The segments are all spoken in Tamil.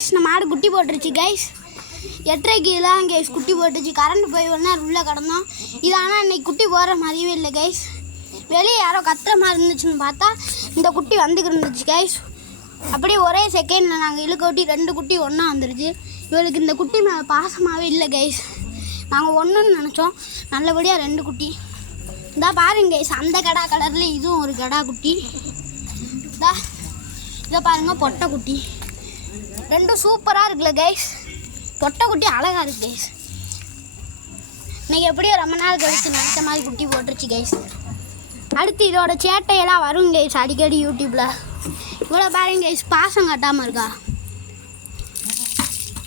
நம்ம மாடு குட்டி போட்டுருச்சு கைஸ். 8:30க்கு தான் கைஸ் குட்டி போட்டுச்சு. கரண்ட் போய் ஒன்றா உள்ளே கிடந்தோம். இது ஆனால் இன்னைக்கு குட்டி போடுற மாதிரியே இல்லை கைஸ். வெளியே யாரோ கத்துற மாதிரி இருந்துச்சுன்னு பார்த்தா இந்த குட்டி வந்துக்கிட்டு இருந்துச்சு கைஸ். அப்படியே ஒரே செகண்டில் நாங்கள் இழுக்கொட்டி 2 குட்டி ஒன்றா வந்துருச்சு. இவளுக்கு இந்த குட்டி மேலே பாசமாகவே இல்லை கைஸ். நாங்கள் ஒன்றுன்னு நினச்சோம், நல்லபடியாக 2 குட்டி. இந்தா பாருங்க கைஸ், அந்த கடா கலரில் இதுவும் ஒரு கடா குட்டி. இதை பாருங்கள், பொட்டை குட்டி. 2 சூப்பராக இருக்குல்ல கைஸ். பொட்டை குட்டி அழகாக இருக்குது கைஸ். இன்றைக்கி எப்படியோ ரொம்ப நாள் கழிச்சு நினச்ச மாதிரி குட்டி போட்டுருச்சு கைஸ். அடுத்து இதோட சேட்டையெல்லாம் வரும் கைஸ் அடிக்கடி யூடியூப்பில். இவ்வளோ பாருங்க கைஸ், பாசம் கட்டாமல் இருக்கா.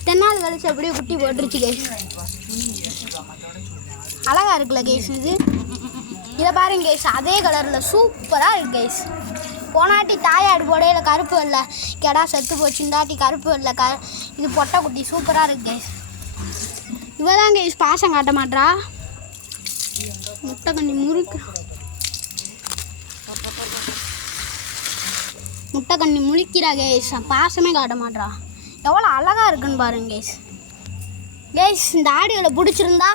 தென்னாள் கழிச்சு எப்படியோ குட்டி போட்டுருச்சு கைஸ். அழகாக இருக்குல்ல கைஸ் இது. இதை பாருங்க கைஸ், அதே கலரில் சூப்பராக இருக்குது கைஸ். போனாட்டி தாயாடு போடையில் கருப்பு இல்லை, கெடா செத்து போச்சு. இந்தாட்டி கருப்பு இல்லை, இது பொட்டை குட்டி சூப்பராக இருக்குது கைஸ். இவதான் கைஸ் பாசம் காட்ட மாட்டா. முட்டை கண்ணி முழிக்கிறா கைஸ். பாசமே காட்ட மாட்டா. எவ்வளோ அழகாக இருக்குன்னு பாருங்க கைஸ். கைஸ் இந்த ஆடியோல பிடிச்சிருந்தா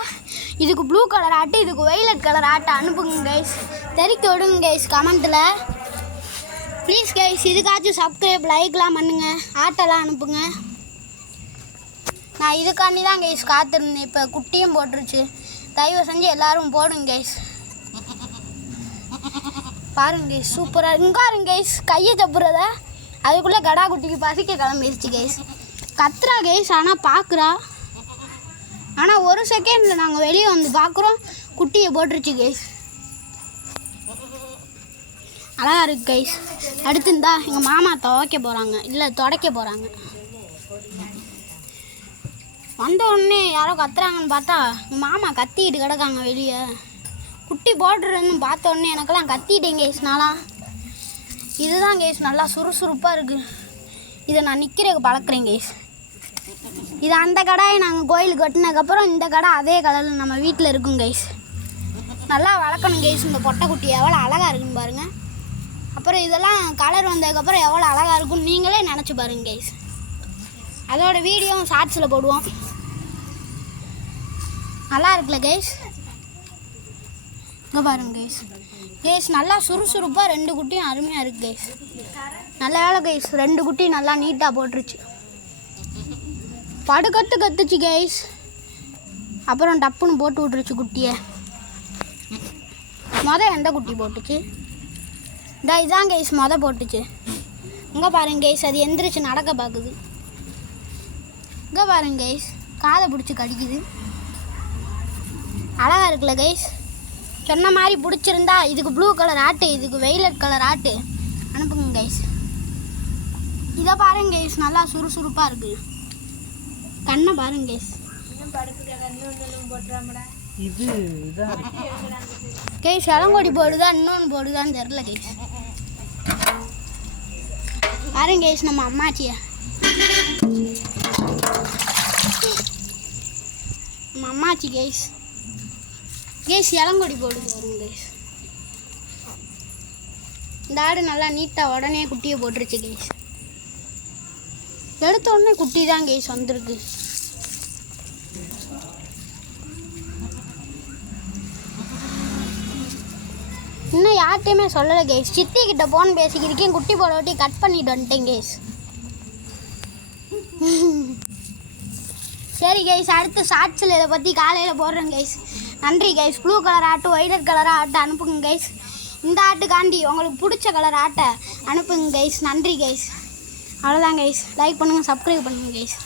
இதுக்கு ப்ளூ கலர் ஆட்டு, இதுக்கு வைலட் கலர் ஆட்டை அனுப்புங்க கைஸ். தெரிக்க விடுங்க கைஸ் கமெண்ட்டில் ப்ளீஸ் கைஸ். இதுக்காச்சும் சப்ஸ்கிரைப் லைக்லாம் பண்ணுங்க, ஆட்டெல்லாம் அனுப்புங்க. நான் இதுக்காண்டி தான் கைஸ் காத்திருந்தேன். இப்போ குட்டியும் போட்டுருச்சு. தயவு செஞ்சு எல்லோரும் போடுங்க கைஸ். பாருங்க கைஸ், சூப்பராக இங்காருங்க கைஸ். கையை தப்புறத அதுக்குள்ளே கடா குட்டிக்கு பசிக்க கிளம்பிடுச்சு கைஸ். கத்துறா கைஸ், ஆனால் பார்க்குறா. ஆனால் ஒரு செகண்டில் நாங்கள் வெளியே வந்து பார்க்குறோம், குட்டியை போட்டுருச்சு கைஸ். அழகாக இருக்குது கைஸ். அடுத்து இருந்தா எங்கள் மாமா துவைக்க போகிறாங்க, இல்லை துடைக்க போகிறாங்க. வந்த உடனே யாரோ கத்துறாங்கன்னு பார்த்தா எங்கள் மாமா கத்திக்கிட்டு கிடக்காங்க வெளியே. குட்டி போட்டுருன்னு பார்த்த உடனே எனக்கெல்லாம் கத்திட்டேன் கைஸ். நாளாக இதுதான் கைஸ் நல்லா சுறுசுறுப்பாக இருக்குது. இதை நான் நிற்கிறதுக்கு பழக்கிறேன் கைஸ். இது அந்த கடாயை நாங்கள் கோயிலுக்கு கட்டினதுக்கப்புறம் இந்த கடை அதே கலரில் நம்ம வீட்டில் இருக்கும் கைஸ். நல்லா வளர்க்கணும் கைஸ். இந்த பொட்டை குட்டி எவ்வளோ அழகாக இருக்குன்னு பாருங்கள். அப்புறம் இதெல்லாம் கலர் வந்ததுக்கப்புறம் எவ்வளோ அழகாக இருக்குன்னு நீங்களே நினச்சி பாருங்க கைஸ். அதோட வீடியோவும் ஷார்ட்ஸில் போடுவோம். நல்லா இருக்குல்ல கைஸ். இங்கே பாருங்க கைஸ். கைஸ் நல்லா சுறுசுறுப்பாக 2 குட்டியும் அருமையாக இருக்குது கைஸ். நல்ல வேலை கைஸ், 2 குட்டி நல்லா நீட்டாக போட்டுருச்சு. படுக்கட்டு கத்துச்சு கைஸ். அப்புறம் டப்புன்னு போட்டு விட்டுருச்சு குட்டியை. எந்த குட்டி போட்டுச்சு? இதான் கைஸ் போட்டுச்சு. இங்கே பாருங்க கைஸ், அது எந்திரிச்சு நடக்க பார்க்குது. இங்கே பாருங்க கைஸ், காதை பிடிச்சி கடிக்குது. அழகாக இருக்குல்ல கைஸ். சொன்ன மாதிரி பிடிச்சிருந்தா இதுக்கு ப்ளூ கலர் ஆட்டு, இதுக்கு வைலட் கலர் ஆட்டு அனுப்புங்க கைஸ். இதை பாருங்க கைஸ், நல்லா சுறுசுறுப்பாக இருக்குது. கண்ணை பாருங்க கைஸ். கைஸ் இளங்கொடி போடுதா இன்னொன்று போடுதான்னு தெரில கைஸ். பாருங்க கைஸ் நம்ம அம்மாச்சியா, நம்ம அம்மாச்சி கைஸ். கைஸ் இளங்கொடி போடுது வரும் கைஸ். இந்த ஆடு நல்லா நீட்டாக உடனே குட்டியை போட்டுருச்சு கைஸ். எடுத்த உடனே குட்டி தான் கைஸ் வந்திருக்கு. இன்னும் யார்கிட்டையுமே சொல்லலை கைஸ். சித்தி கிட்ட போன் பேசிக்கிருக்கேன், குட்டி போட ஒட்டி கட் பண்ணிட்டு வந்துட்டேன் கைஸ். சரி கைஸ், அடுத்து ஷார்ட்ஸில் இதை பற்றி காலையில் போடுறேன் கைஸ். நன்றி கைஸ். ப்ளூ கலர் ஆட்டு, ஒயிலட் கலர் ஆட்டை அனுப்புங்க கைஸ். இந்த ஆட்டுக்காண்டி உங்களுக்கு பிடிச்ச கலர் ஆட்டை அனுப்புங்க கைஸ். நன்றி கைஸ். அவ்வளோதான் கைஸ். லைக் பண்ணுங்கள், சப்ஸ்கிரைப் பண்ணுங்கள் கைஸ்.